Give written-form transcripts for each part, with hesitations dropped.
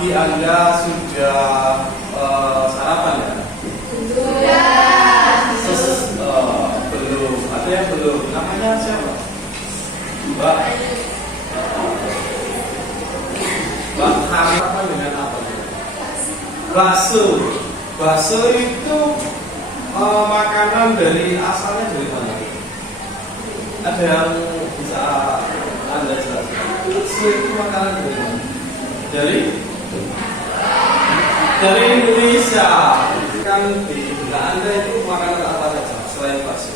pagi Anda sudah sarapan ya? Belum. Ada yang belum? Namanya siapa? Mbak. Mbak sarapan dengan apa? Bakso. Bakso itu makanan dari asalnya dari mana? Ada yang bisa Anda jelaskan? Bakso itu makanan dari mana? Dari Indonesia. Kan di negara Anda itu makanan apa saja selain bakso?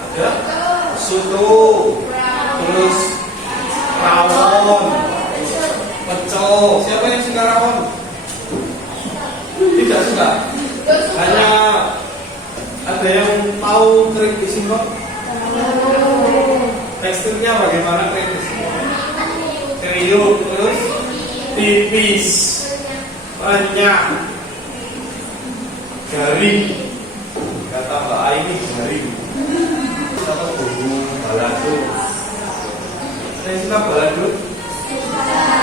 Ada soto, terus rawon, pecel. Siapa yang suka rawon? Tidak suka. Hanya ada yang tahu keripik singkong? Teksturnya bagaimana keripik singkong? Kriuk, terus tipis, renyah, garing. Kata Mbak Aini garing. Apa bumbu balado? Saya suka balado.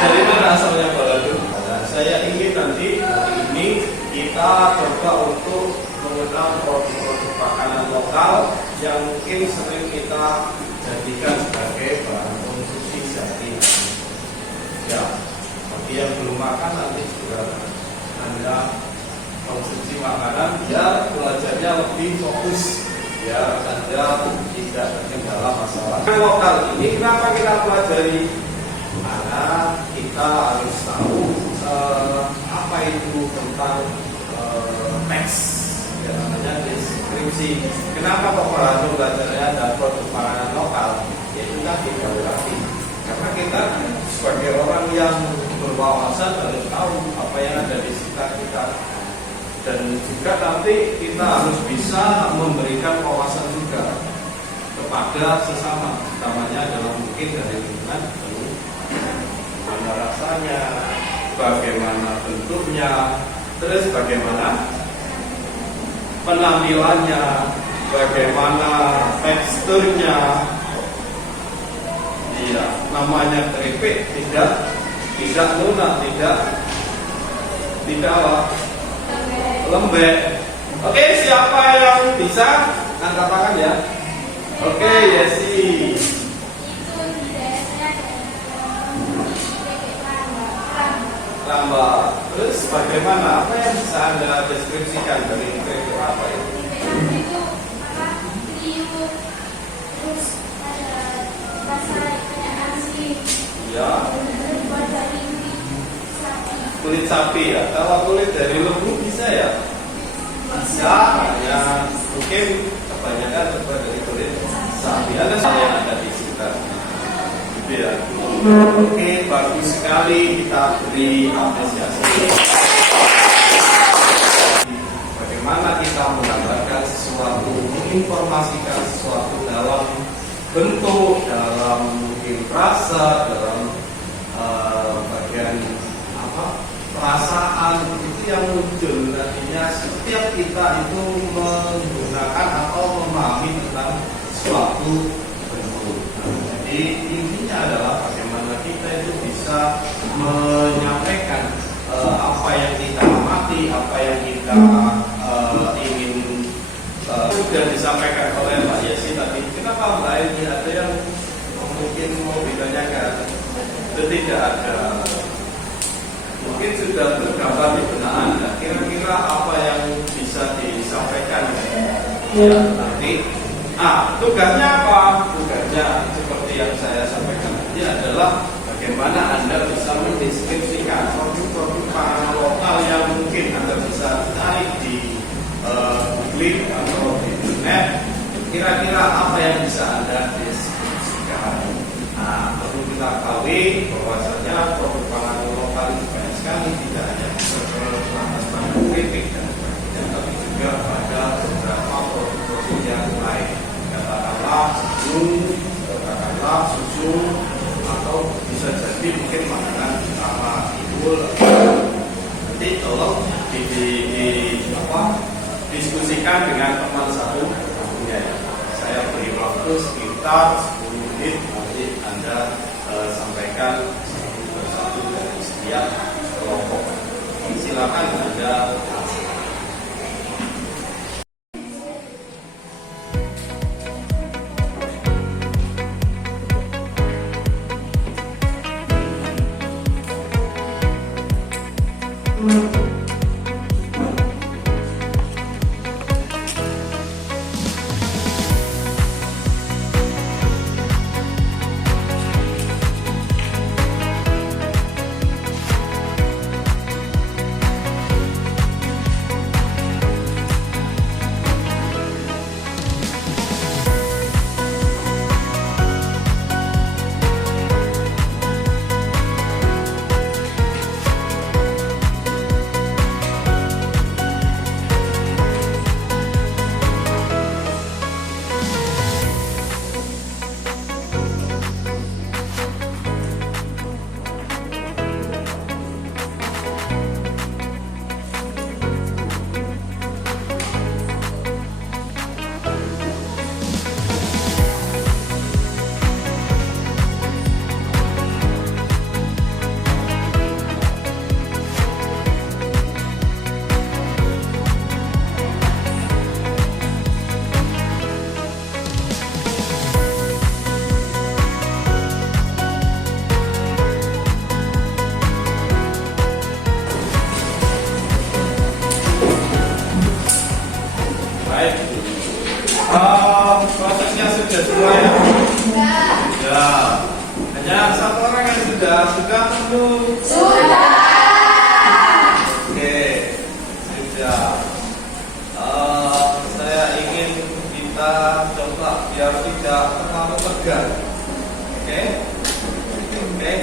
Dari mana asalnya balado? Nah, saya ingin nanti hari ini kita coba untuk mengenal produk-produk makanan lokal yang mungkin sering kita jadikan sebagai bahan konsumsi sehari-hari. Ya, bagi yang belum makan nanti juga Anda konsumsi makanan biar belajarnya lebih fokus, ya Anda tidak terkendala masalah. Lokal ini kenapa kita pelajari? Karena kita harus tahu apa itu tentang teks, ya namanya deskripsi. Kenapa kok perlu belajarnya dan produk makanan lokal? Yaitu tadi geografi. Karena kita sebagai orang yang berwawasan harus tahu apa yang ada di sekitar kita. Dan juga nanti kita harus bisa memberikan wawasan juga kepada sesama, utamanya dalam mungkin dari lingkungan, bagaimana rasanya, bagaimana bentuknya, terus bagaimana penampilannya, bagaimana teksturnya. Iya, namanya keripik tidak lunak, tidak lembek. Oke, siapa yang bisa angkat tangan ya? Oke, Yesi. Lambat. Terus bagaimana? Apa yang bisa Anda deskripsikan dari keripik apa itu? Itu kriuk, terus ada rasa kayak asin. Ya. Terbuat dari sapi. Kulit sapi ya. Kalau kulit dari lembu bisa ya? Bisa. Ya mungkin kebanyakan terbuat dari kulit sapi. Ada yang ada di sekitar. Gitu ya. Oke, bagus sekali, kita beri apresiasi. Bagaimana kita menggambarkan sesuatu, menginformasikan sesuatu dalam bentuk, dalam mungkin rasa, dalam bagian perasaan itu yang muncul. Artinya setiap kita itu menggunakan atau memahami tentang suatu bentuk. Jadi intinya adalah bagaimana kita itu bisa menyampaikan apa yang kita amati, apa yang kita ingin. Sudah disampaikan oleh Mbak Yesi tadi. Kenapa Mbak ini ada yang mungkin mau ditanyakan? Tidak ada. Mungkin sudah tergambar di benak Anda. Kira-kira apa yang bisa disampaikan ya nanti? Tugasnya apa? Tugasnya seperti yang saya sampaikan tadi adalah bagaimana Anda bisa mendeskripsikan produk-produk makanan lokal yang mungkin Anda bisa cari di Google atau di internet. Kira-kira apa yang bisa Anda deskripsikan? Perlu kita ketahui bahwasanya produk makanan lokal itu banyak sekali, tidak hanya lantas pada keripik dan sebagainya, tapi juga pada beberapa produk-produk yang lain. Katakanlah susu, atau bisa jadi mungkin makanan sama timbul. Nanti tolong diskusikan dengan teman satu ya. Saya beri waktu sekitar 10 menit, nanti Anda sampaikan satu persatu dari setiap kelompok. silakan Anda. Baik. Prosesnya sudah semua ya? Sudah. Hanya satu orang yang sudah belum? Sudah. Oke, sudah. Saya ingin kita coba biar tidak terlalu tegang. Oke? Oke.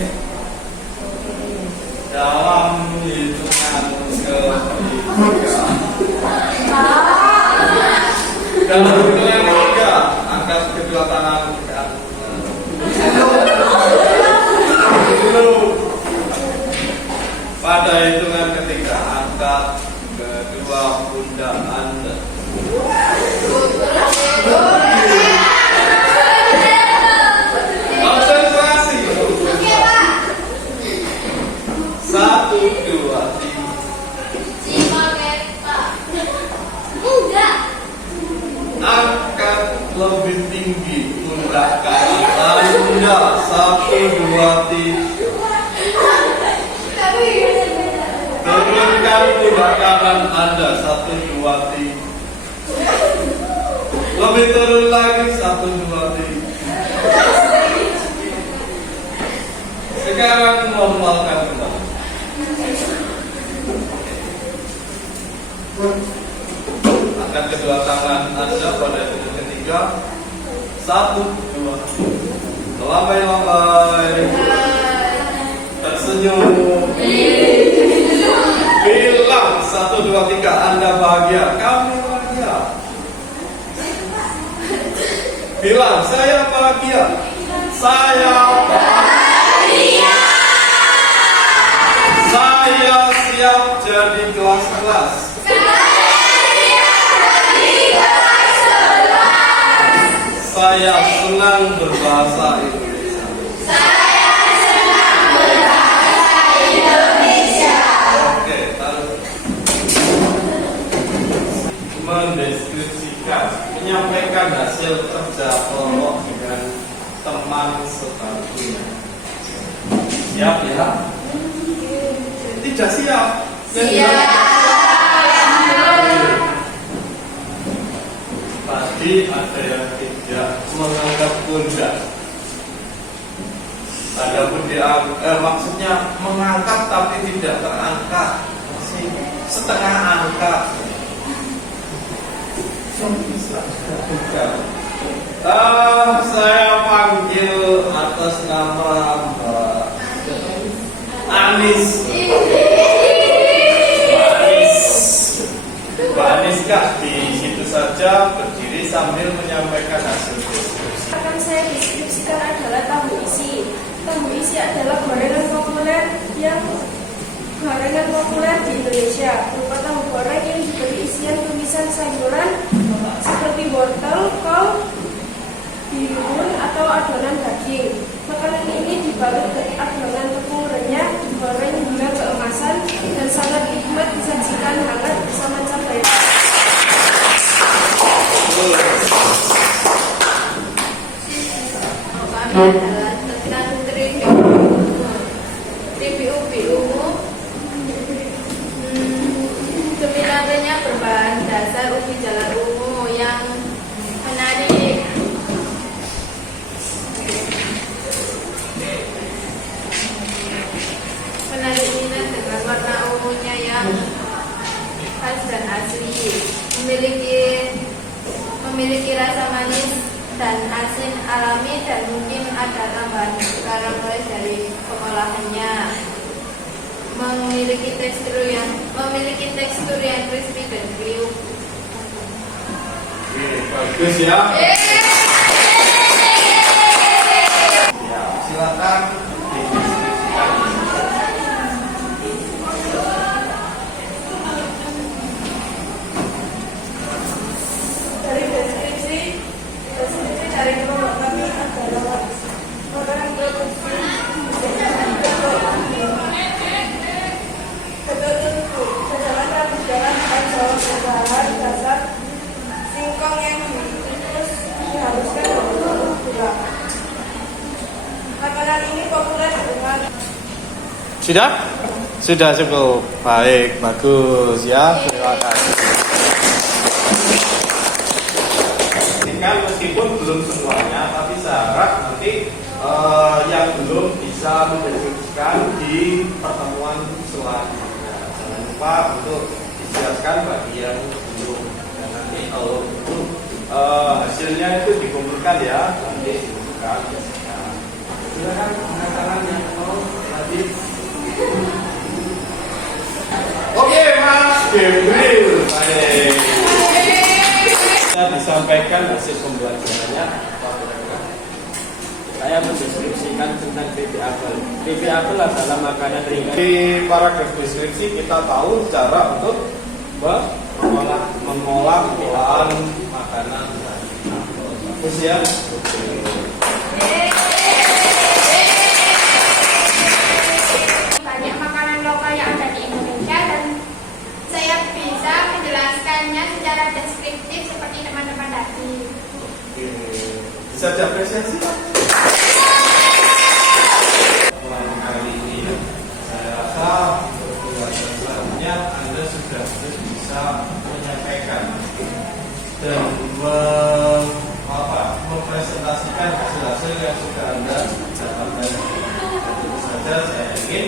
Dalam hitungan ketiga. Dalam hitungan ketiga, angkat kedua tangan ke atas. Dulu. Pada hitungan ketiga, angkat kedua pundak Anda. Konsentrasi. Satu, dua, tiga. Angkat lebih tinggi pundak kanan Anda. Satu, dua, tiga. Turunkan pundak kanan Anda. Satu, dua, tiga. Lebih turun lagi. Satu, dua, tiga. Sekarang normalkan kembali. Angkat kedua tangan Anda pada hitungan ketiga. Satu, dua, lambai-lambai. Tersenyum. Bilang satu, dua, tiga. Anda bahagia. Kami bahagia. Bilang saya bahagia. Saya bahagia. Saya siap jadi kelas-kelas. Saya senang berbahasa Indonesia. Oke, taruh. Mendeskripsikan, menyampaikan hasil kerja kelompok dengan teman sebantunya. Siap ya? Tidak siap? Siap. Tadi ada yang tidak mengangkat pundak. Ada pun maksudnya mengangkat tapi tidak terangkat, masih setengah angkat. Saya panggil atas nama Mbak Anis. Mbak Anis Kak, di situ saja berdiri sambil menyampaikan hasil deskripsi. Akan saya deskripsikan adalah tahu isi. Tahu isi adalah gorengan populer di Indonesia. Berupa tahu goreng yang diberi isian tumisan sayuran seperti wortel, kol, adalah tentang review umum. Seminarnya berbahan dasar uji jalan umum yang menarik. Menarik minat dengan warna ungunya yang khas dan asli, memiliki rasa manis dan asin alami, dan mungkin ada tambahan karamel dari pengolahannya. Memiliki tekstur yang crispy dan kriuk. Bagus ya. Ya, silakan dideskripsikan. Dari deskripsi dari kelompok kami adalah orang produksi jalan berbahan dasar singkong yang dikukus dihaluskan dengan gula. Makanan ini populer dengan Sudah cukup. Baik, bagus ya. Terima kasih. Kan meskipun belum semuanya, tapi saya harap nanti yang belum bisa mendeskripsikan di pertemuan selanjutnya. Jangan lupa untuk disiapkan bagi yang belum. Dan nanti kalau itu hasilnya itu dikumpulkan ya, nanti dikumpulkan biasanya. Silakan pengasaran yang mau tadi. Oke, Mas Gabriel. Baik. Disampaikan hasil pembelajarannya. Saya mendeskripsikan tentang bebek apel. Bebek apel adalah makanan ringan. Di paragraf deskripsi kita tahu cara untuk mengolah makanan. Bagus ya. Banyak makanan lokal yang ada di Indonesia dan saya bisa menjelaskannya secara deskriptif seperti teman-teman tadi. Bisa diapresiasi. Kali ini saya rasa untuk pembelajaran selanjutnya Anda sudah bisa menyampaikan dan mempresentasikan hasil-hasil yang sudah Anda dapatkan. Tentu saja saya ingin